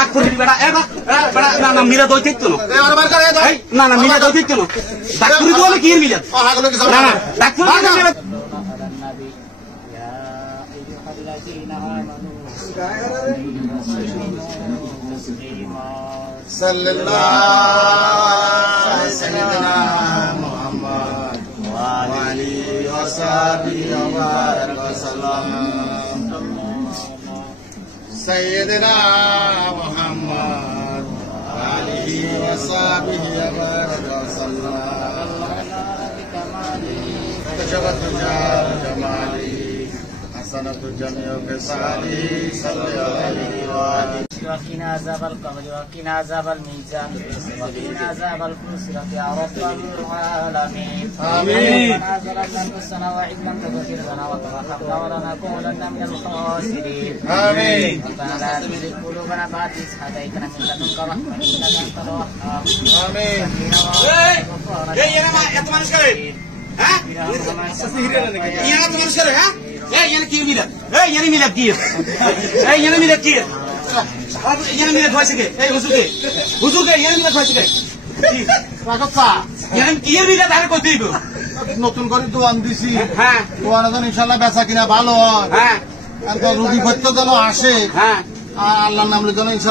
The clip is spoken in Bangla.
ডাক করে বেটা বেটা না না মিলা দই থাকতো না না মিলা দই থাকতো না ডাক করে দিলে কি মিলা না না ডাক করে দিলে sallallahu sayyidina Muhammad wa alihi wa sahbihi wa sallam sayyidina Muhammad wa alihi wa sahbihi wa sallam tajabat jamali hasanatu jami'u qisali sallallahu alaihi wa alihi وقنا عذاب القبر وقنا عذاب الميزان وقنا عذاب الخسرة يا رب العالمين آمين. ربنا ظلمنا أنفسنا وإن لم تغفر لنا وترحمنا ولنكونن من الخاسرين آمين. ربنا لا تزغ قلوبنا بعد إذ هديتنا من لدنك رحمة إنك أنت الوهاب آمين. এত মানুষ করে হ্যাঁ ইয়ানা তো মানুষ করে হ্যাঁ এই ইয়ানা কি মিলা এই ইয়ানা মিলা কি এই ইয়ানা মিলা কি ইয়ানা মিলা হইছে কে এই হুজুরকে ইয়ানা মিলা হইছে কে ইয়ানা কি মিলা তারে কই দিব নতুন করে দোয়ান দিছি হ্যাঁ দোয়ান যেন ইনশাআল্লাহ বেচা কিনা ভালো হয় হ্যাঁ রুগী ভর্ত যেন আসে হ্যাঁ আল্লাহর নাম যেন ইনশাআল্লাহ